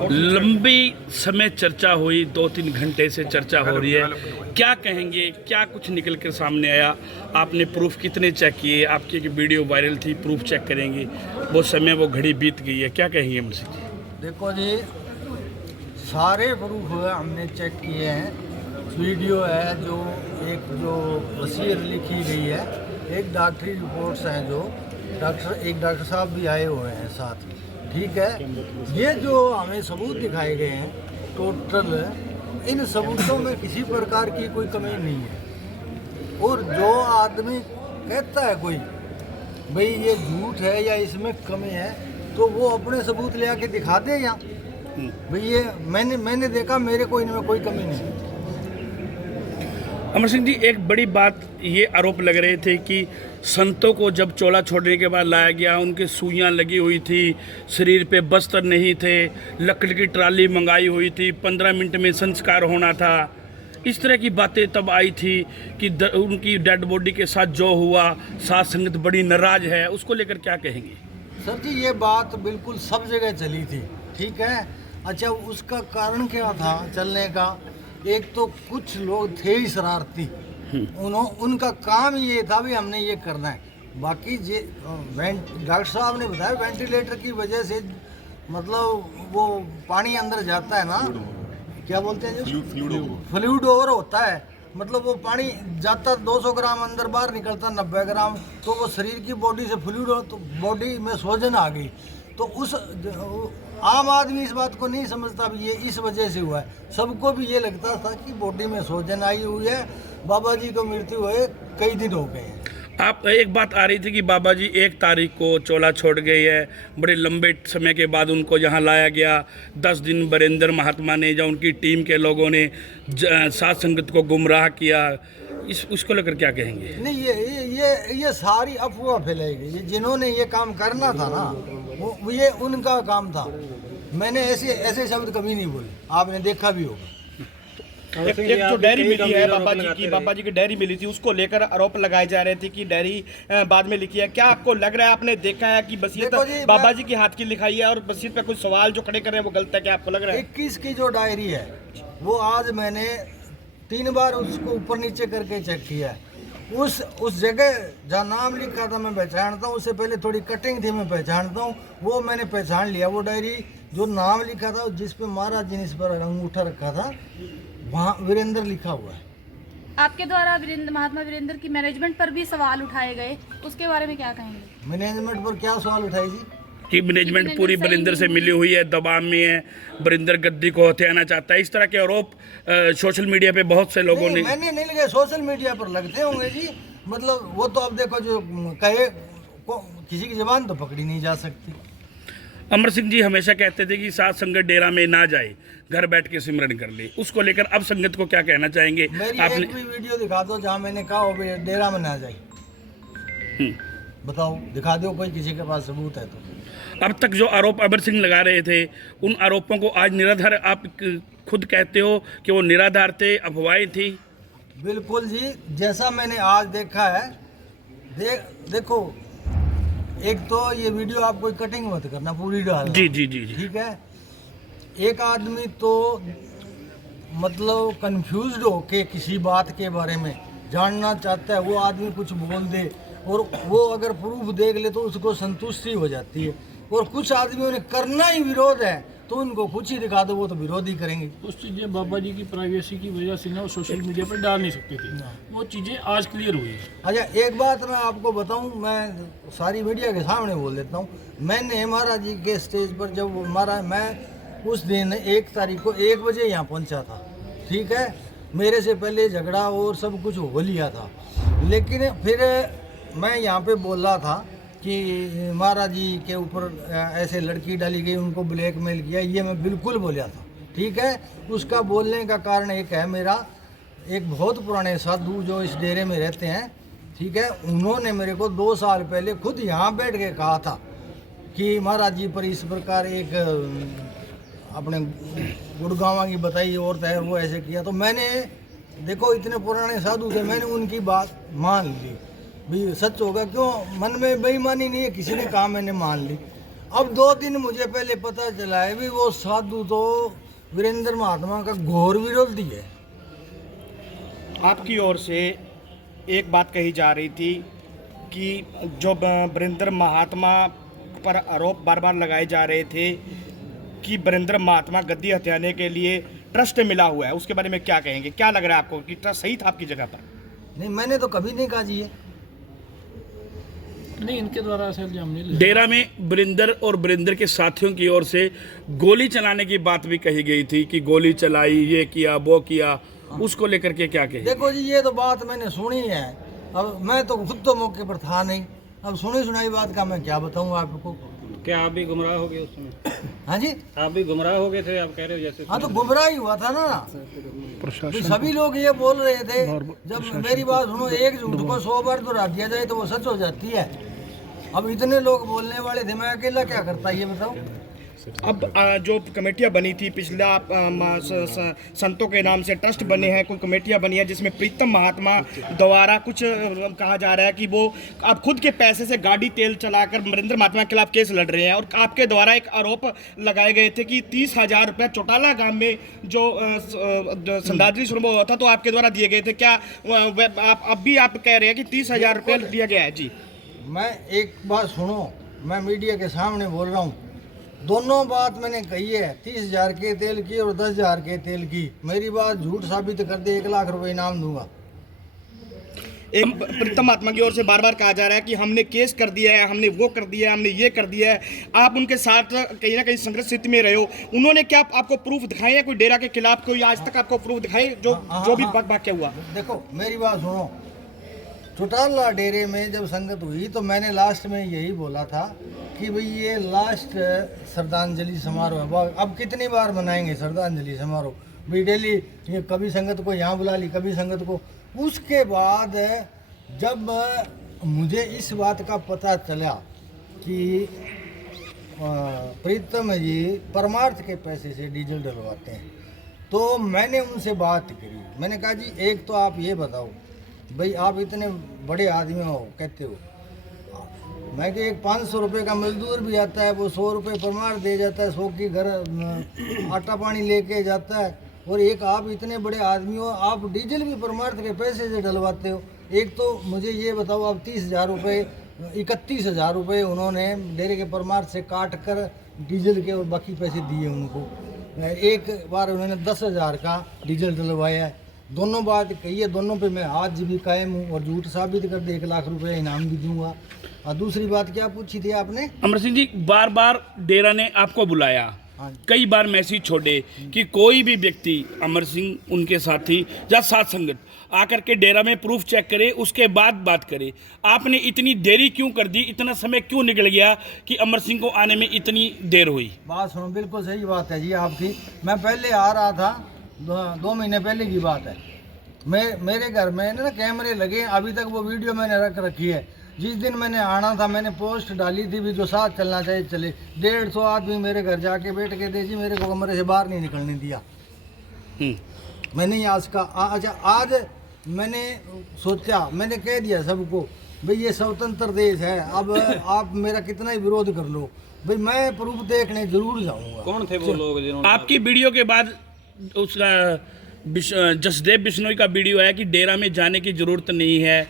लंबी समय चर्चा हुई, 2-3 घंटे से चर्चा हो रही है। क्या कहेंगे, क्या कुछ निकल कर सामने आया? आपने प्रूफ कितने चेक किए? आपकी एक वीडियो वायरल थी, प्रूफ चेक करेंगे, वो समय वो घड़ी बीत गई है, क्या कहेंगे मुझसे जी? देखो जी, सारे प्रूफ हमने चेक किए हैं। वीडियो है जो वसीयत लिखी गई है, एक डॉक्टरी रिपोर्ट्स हैं जो डॉक्टर साहब भी आए हुए हैं साथ में, ठीक है। ये जो हमें सबूत दिखाए गए हैं टोटल, इन सबूतों में किसी प्रकार की कोई कमी नहीं है। और जो आदमी कहता है कोई भाई ये झूठ है या इसमें कमी है, तो वो अपने सबूत ले आके दिखा दे या भाई ये मैंने देखा, मेरे को इनमें कोई कमी नहीं। अमर सिंह जी, एक बड़ी बात ये आरोप लग रहे थे कि संतों को जब चोला छोड़ने के बाद लाया गया, उनके सुइयां लगी हुई थी, शरीर पे बस्तर नहीं थे, लकड़ी की ट्राली मंगाई हुई थी, 15 मिनट में संस्कार होना था। इस तरह की बातें तब आई थी कि उनकी डेड बॉडी के साथ जो हुआ, साथ संगत बड़ी नाराज है, उसको लेकर क्या कहेंगे? सर जी, ये बात बिल्कुल सब जगह चली थी, ठीक है। अच्छा, उसका कारण क्या था चलने का? एक तो कुछ लोग थे ही शरारती, उनका काम ये था भी हमने ये करना है। बाकी डॉक्टर साहब ने बताया वेंटिलेटर की वजह से, मतलब वो पानी अंदर जाता है ना, क्या बोलते हैं जो फ्लूइड ओवर होता है, मतलब वो पानी जाता 200 ग्राम अंदर बाहर निकलता 90 ग्राम, तो वो शरीर की बॉडी से फ्लूइड, तो बॉडी में सोजन आ गई। तो उस आम आदमी इस बात को नहीं समझता भी ये इस वजह से हुआ है। सबको भी ये लगता था कि बॉडी में सोजन आई हुई है, बाबा जी को मृत्यु हुए कई दिन हो गए हैं। आप एक बात आ रही थी कि बाबा जी 1 तारीख को चोला छोड़ गए है, बड़े लंबे समय के बाद उनको यहाँ लाया गया। 10 दिन वीरेंद्र महात्मा ने या उनकी टीम के लोगों ने साथ संगत को गुमराह किया, उसको लेकर क्या कहेंगे? नहीं, ये सारी अफवाह फैलाई गई। जिन्होंने ये काम करना था ना, वो ये उनका काम था। मैंने ऐसे शब्द कभी नहीं बोले, आपने देखा भी होगा। एक जो डायरी मिली है बाबा जी की डायरी मिली थी, उसको लेकर आरोप लगाए जा रहे थे कि डायरी बाद में लिखी है। क्या आपको लग रहा है, आपने देखा है कि वसीयत बाबा जी के हाथ की लिखाई है और वसीयत पे कुछ सवाल जो खड़े कर रहे हैं वो गलत है? क्या आपको लग रहा है? 21 की जो डायरी है वो आज मैंने 3 बार उसको ऊपर नीचे करके चेक किया है। उस जगह जहाँ नाम लिखा था मैं पहचानता हूँ, उससे पहले थोड़ी कटिंग थी मैं पहचानता हूँ, वो मैंने पहचान लिया। वो डायरी जो नाम लिखा था, जिस पे महाराज जी ने इस पर अंगूठा रखा था, वहाँ वीरेंद्र लिखा हुआ है। आपके द्वारा महात्मा वीरेंद्र की मैनेजमेंट पर भी सवाल उठाए गए, उसके बारे में क्या कहेंगे? मैनेजमेंट पर क्या सवाल उठाई जी? कि मैनेजमेंट पूरी वीरेंद्र से मिली हुई है, दबाव में है, वीरेंद्र गद्दी को हथियाना चाहता है, इस तरह के आरोप सोशल मीडिया पे बहुत से लोगों ने। मैंने नहीं लगे, सोशल मीडिया पर लगते होंगे जी। मतलब वो तो अब देखो, जो कहे किसी की जबान तो पकड़ी नहीं जा सकती। अमर सिंह जी हमेशा कहते थे कि साथ संगत डेरा में ना जाए, घर बैठ के सिमरन कर ले। उसको लेकर अब संगत को क्या कहना चाहेंगे? मेरी आपने एक भी वीडियो दिखा दो जहाँ मैंने कहा वो डेरा में ना जाए, बताओ, दिखा दो कोई, किसी के पास सबूत है तो। अब तक जो आरोप अमर सिंह लगा रहे थे, उन आरोपों को आज निराधार, आप खुद कहते हो कि वो निराधार थे, अफवाहें थी। बिल्कुल जी, जैसा मैंने आज देखा है, देखो, एक तो ये वीडियो आप कोई कटिंग मत करना, पूरी डाल। जी जी जी जी, ठीक है। एक आदमी तो मतलब कंफ्यूज्ड हो के किसी बात के बारे में जानना चाहता है, वो आदमी कुछ बोल दे और वो अगर प्रूफ देख ले तो उसको संतुष्टि हो जाती है। और कुछ आदमियों ने करना ही विरोध है, तो उनको कुछ ही दिखा दो, वो तो विरोध ही करेंगे। कुछ चीज़ें बाबा जी की प्राइवेसी की वजह से ना वो सोशल मीडिया पर डाल नहीं सकते थे, वो चीज़ें आज क्लियर हुई है। अच्छा, एक बात मैं आपको बताऊं, मैं सारी मीडिया के सामने बोल देता हूं। मैंने महाराज जी के स्टेज पर जब मैं उस दिन 1 तारीख को 1 बजे यहाँ पहुँचा था, ठीक है। मेरे से पहले झगड़ा और सब कुछ हो लिया था, लेकिन फिर मैं यहाँ पे बोल रहा था कि महाराज जी के ऊपर ऐसे लड़की डाली गई, उनको ब्लैकमेल किया, ये मैं बिल्कुल बोला था, ठीक है। उसका बोलने का कारण एक है, मेरा एक बहुत पुराने साधु जो इस डेरे में रहते हैं, ठीक है, उन्होंने मेरे को 2 साल पहले खुद यहाँ बैठ के कहा था कि महाराज जी पर इस प्रकार एक अपने गुड़गांव की बताई औरत है, वो ऐसे किया। तो मैंने, देखो, इतने पुराने साधु थे, मैंने उनकी बात मान ली भी सच होगा, क्यों मन में बेईमानी नहीं है, किसी ने कहा मैंने मान ली। अब 2 दिन मुझे पहले पता चला है भी वो साधु तो वीरेंद्र महात्मा का घोर विरोधी है। आपकी ओर से एक बात कही जा रही थी कि जो वीरेंद्र महात्मा पर आरोप बार बार लगाए जा रहे थे कि वीरेंद्र महात्मा गद्दी हथियाने के लिए ट्रस्ट मिला हुआ है, उसके बारे में क्या कहेंगे? क्या लग रहा है आपको कि ट्रस्ट सही था आपकी जगह पर? नहीं, मैंने तो कभी नहीं कहा जी ये। नहीं, इनके द्वारा ऐसे इल्जाम नहीं लगे। डेरा में वरिंदर और वरिंदर के साथियों की ओर से गोली चलाने की बात भी कही गई थी कि गोली चलाई, ये किया, वो किया, उसको लेकर के क्या कहे? देखो जी, ये तो बात मैंने सुनी है। अब मैं तो खुद तो मौके पर था नहीं, अब सुनी सुनाई बात का मैं क्या बताऊं आपको। क्या आप भी गुमराह हो गए उस समय? हाँ जी, आप भी गुमराह हो गए थे, आप कह रहे हो जैसे। हाँ तो गुमराह ही हुआ था ना। भी सभी लोग ये बोल रहे थे। जब मेरी बात सुनो, एक झूठ को 100 बार दोहरा दिया जाए तो वो सच हो जाती है। अब इतने लोग बोलने वाले थे, मैं अकेला क्या करता ये बताओ। अब जो कमेटियां बनी थी पिछला संतों के नाम से ट्रस्ट बने हैं, कोई कमेटियां बनी है जिसमें प्रीतम महात्मा द्वारा कुछ कहा जा रहा है कि वो आप खुद के पैसे से गाड़ी तेल चलाकर वीरेंद्र महात्मा के खिलाफ केस लड़ रहे हैं, और आपके द्वारा एक आरोप लगाए गए थे कि 30,000 रुपये चौटाला गांव में जो श्रद्धांजलि समारोह हुआ था तो आपके द्वारा दिए गए थे। क्या आप अब भी आप कह रहे हैं कि 30,000 रुपये दिया गया है? जी, मैं एक बात सुनो, मैं मीडिया के सामने बोल रहा हूँ, दोनों बात मैंने कही है। 30,000 के तेल की और 10,000 के तेल की। मेरी बात झूठ साबित कर दे, 1 लाख रुपए इनाम दूंगा। एक प्रीतम महात्मा की ओर से बार बार कहा जा रहा है कि हमने केस कर दिया है, हमने वो कर दिया है, हमने ये कर दिया है। आप उनके साथ कहीं ना कहीं संघर्ष स्थिति में रहे हो, उन्होंने क्या आपको प्रूफ दिखाए हैं कोई डेरा के खिलाफ? कोई आज तक आपको प्रूफ दिखाए जो भी वाक्य हुआ? देखो मेरी बात सुनो, चौटाला डेरे में जब संगत हुई तो मैंने लास्ट में यही बोला था कि भाई ये लास्ट श्रद्धांजलि समारोह है। अब कितनी बार मनाएंगे श्रद्धांजलि समारोह? भाई डेली ये कभी संगत को यहाँ बुला ली, कभी संगत को। उसके बाद जब मुझे इस बात का पता चला कि प्रीतम जी परमार्थ के पैसे से डीजल डलवाते हैं, तो मैंने उनसे बात करी। मैंने कहा जी, एक तो आप ये बताओ भाई, आप इतने बड़े आदमी हो कहते हो, मैं कि एक 500 रुपये का मजदूर भी आता है, वो 100 रुपये परमार्थ दे जाता है, 100 की घर आटा पानी लेके जाता है, और एक आप इतने बड़े आदमी हो, आप डीजल भी परमार्थ के पैसे से डलवाते हो। एक तो मुझे ये बताओ, आप 30,000 रुपये, 31,000 रुपये उन्होंने डेरे के परमार्थ से काट कर डीजल के और बाकी पैसे दिए उनको। एक बार उन्होंने 10,000 का डीजल डलवाया है। दोनों बात कही है, दोनों पे मैं आज भी कायम हूँ, और झूठ साबित कर दे 1 लाख रुपए इनाम भी दूंगा। और दूसरी बात क्या पूछी थी आपने? अमर सिंह जी, बार बार डेरा ने आपको बुलाया, हाँ। कई बार मैसेज छोड़े कि कोई भी व्यक्ति, अमर सिंह, उनके साथी या साथ संगत आकर के डेरा में प्रूफ चेक करे, उसके बाद बात करे। आपने इतनी देरी क्यों कर दी? इतना समय क्यों निकल गया कि अमर सिंह को आने में इतनी देर हुई? बात सुनो, बिल्कुल सही बात है जी आपकी। मैं पहले आ रहा था, 2 महीने पहले की बात है। मेरे घर में ना कैमरे लगे, अभी तक वो वीडियो मैंने रख रखी है। जिस दिन मैंने आना था, मैंने पोस्ट डाली थी भी जो साथ चलना चाहिए चले। 150 आदमी मेरे घर जाके बैठ के थे जी, मेरे को कमरे से बाहर नहीं निकलने दिया। मैंने आज का अच्छा, आज मैंने सोचा, मैंने कह दिया सबको भाई ये स्वतंत्र देश है, अब आप मेरा कितना ही विरोध कर लो, भाई मैं प्रूफ देखने जरूर जाऊंगा। कौन थे वो लोग जिन्होंने? आपकी वीडियो के बाद उसका जसदेव बिश्नोई का वीडियो है कि डेरा में जाने की जरूरत नहीं है,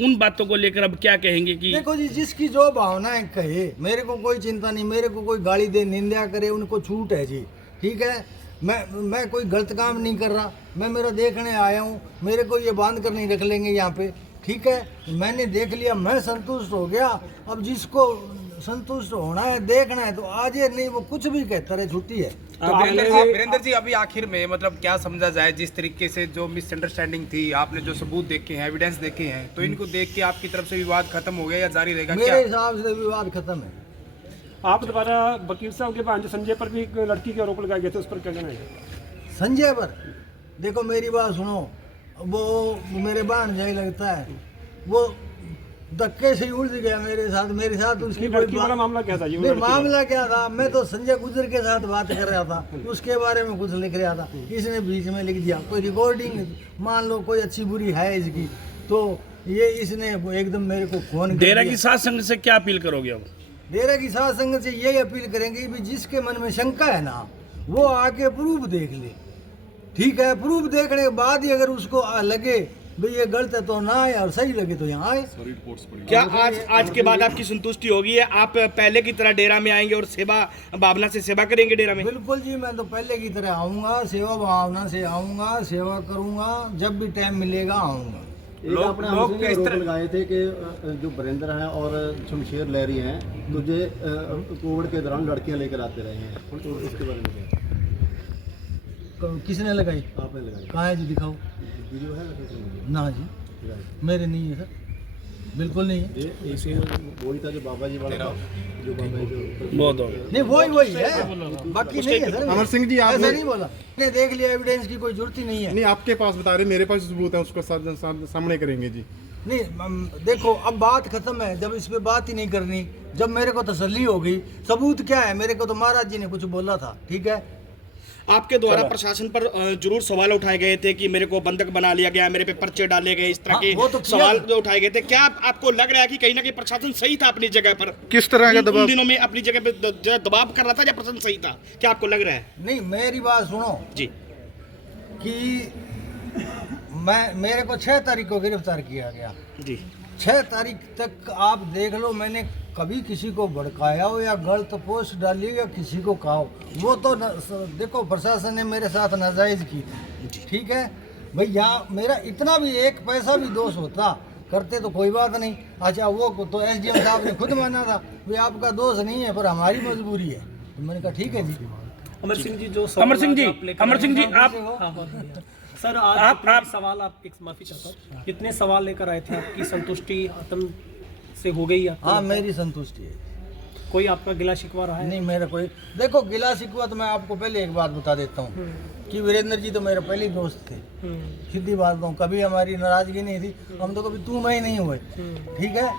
उन बातों को लेकर अब क्या कहेंगे? कि देखो जी, जिसकी जो भावनाएं कहे, मेरे को कोई चिंता नहीं, मेरे को कोई गाली दे, निंदा करे, उनको छूट है जी, ठीक है। मैं कोई गलत काम नहीं कर रहा, मैं मेरा देखने आया हूँ, मेरे को ये बांध कर नहीं रख लेंगे यहाँ पे, ठीक है। मैंने देख लिया, मैं संतुष्ट हो गया। अब जिसको संतुष्ट होना है, देखना है, तो आज ये नहीं वो कुछ भी कहता रहे, छुट्टी है। तो वीरेंद्र जी, अभी आखिर में मतलब क्या समझा जाए, जिस तरीके से जो मिसअंडरस्टैंडिंग थी, आपने जो सबूत देखे हैं, एविडेंस देखे हैं, तो इनको देख के आपकी तरफ से विवाद खत्म हो गया या जारी रहेगा? मेरे हिसाब से विवाद खत्म है। आप दोबारा वकील साहब के भांजे संजय पर भी एक लड़की के आरोप लगाए गए थे, उस पर क्या कहना है? संजय पर देखो, मेरी बात सुनो, वो मेरे भांजा ही लगता है, वो धक्के से उलझ गया मेरे साथ उसकी लड़की वाला मामला क्या था? नहीं, मामला क्या था, मैं तो संजय गुजर के साथ बात कर रहा था, उसके बारे में कुछ लिख रहा था, इसने बीच में लिख दिया। कोई रिकॉर्डिंग मान लो कोई अच्छी बुरी है इसकी, तो ये इसने एकदम मेरे को फोन कर डेरा दिया। की साथ संगत से क्या अपील करोगे अब? डेरा की साध संगत से यही अपील करेंगे भी जिसके मन में शंका है ना वो आके प्रूफ देख ले, ठीक है। प्रूफ देखने के बाद ही अगर उसको लगे भाई ये गलत है तो ना आए, और सही लगे तो यहाँ आए। क्या आज के बाद आपकी संतुष्टि होगी है? आप पहले की तरह डेरा में आएंगे और सेवा भावना से सेवा करेंगे डेरा में? बिल्कुल जी, मैं तो पहले की तरह आऊँगा, सेवा भावना से आऊँगा, सेवा करूँगा, जब भी टाइम मिलेगा आऊँगा। लोग किस तरह लगाए थे कि जो वरिंदर हैं और शमशेर लहरी हैं तुझे कोविड के दौरान लड़कियां लेकर आते रहे हैं, तो इसके बारे में क्या? किसने लगाई? आपने लगाई? कहाँ है जी, दिखाओ। वीडियो है ना जी, मेरे नहीं है सर, बिल्कुल नहीं है। ये वही था जो बाबा जी वाला था, जो बाबा जी जो बहुत नहीं वही है, बाकी नहीं है सर। अमर सिंह जी, ऐसा आपने नहीं बोला, ने देख लिया, एविडेंस की कोई जरूरत ही नहीं है। नहीं आपके पास बता रहे, मेरे पास सबूत है, उसको सामने करेंगे जी। नहीं देखो, अब बात खत्म है, जब इस पे बात ही नहीं करनी, जब मेरे को तसल्ली हो गई। सबूत क्या है? मेरे को तो महाराज जी ने कुछ बोला था, ठीक है। आपके द्वारा प्रशासन पर जरूर सवाल उठाए गए थे कि मेरे को बंधक बना लिया गया, मेरे पे पर्चे डाले गए, इस तरह के वो तो सवाल जो उठाए गए थे। क्या आपको लग रहा है कि कहीं ना कहीं प्रशासन सही था अपनी जगह पर? किस तरह का उन दबाव? दिनों में अपनी जगह पे दबाव कर रहा था या प्रशासन सही था? क्या आपको लग रहा है? नहीं, मेरी बात सुनो जी। कि मेरे को 6 तारीख को गिरफ्तार किया गया जी। 6 तारीख तक आप देख लो, मैंने कभी किसी को भड़काया हो या गलत पोस्ट डाली हो या किसी को कहा हो, वो तो देखो प्रशासन ने मेरे साथ नाजायज की थी, ठीक है भाई। यहाँ मेरा इतना भी एक पैसा भी दोष होता करते तो कोई बात नहीं। अच्छा, वो तो SDM साहब ने खुद माना था भाई आपका दोष नहीं है पर हमारी मजबूरी है, तो मैंने कहा ठीक है जी। अमर सिंह जी, जो अमर सिंह जी, आप सर आप सवाल, आप एक माफी चाहता हूँ, कितने सवाल लेकर आए थे? आपकी संतुष्टि आत्म से हो गई? हाँ, मेरी संतुष्टि है। कोई आपका गिला शिकवा रहा है? नहीं, मेरा कोई, देखो गिला शिकवा तो मैं आपको पहले एक बात बता देता हूँ कि वीरेंद्र जी तो मेरे पहले दोस्त थे, सीधी बात कहूँ, कभी हमारी नाराजगी नहीं थी, हम तो कभी तू मैं ही नहीं हुए, ठीक है।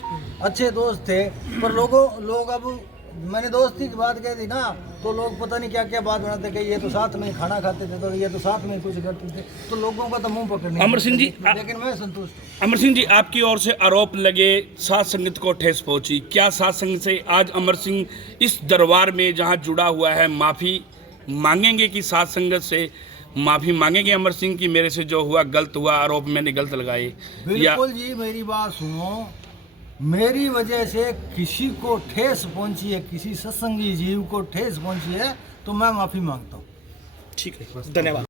अच्छे दोस्त थे, पर लोग अब मैंने दोस्ती की बात कह दी ना, तो लोग पता नहीं क्या क्या बात बनाते कि ये तो साथ में खाना खाते थे, तो ये तो साथ में कुछ करते थे, तो लोगों का तो मुंह पकड़ने। अमर सिंह जी, लेकिन मैं संतुष्ट हूँ। अमर सिंह जी, आपकी ओर से आरोप लगे साध संगत को ठेस पहुंची, क्या साध संगत से आज अमर सिंह इस दरबार में जहां जुड़ा हुआ है माफ़ी मांगेंगे कि साध संगत से माफ़ी मांगेंगे अमर सिंह की मेरे से जो हुआ गलत हुआ, आरोप मैंने गलत लगाए? बिल्कुल जी, मेरी बात सुनो, मेरी वजह से किसी को ठेस पहुंची है, किसी सत्संगी जीव को ठेस पहुंची है, तो मैं माफ़ी मांगता हूँ। ठीक है, धन्यवाद।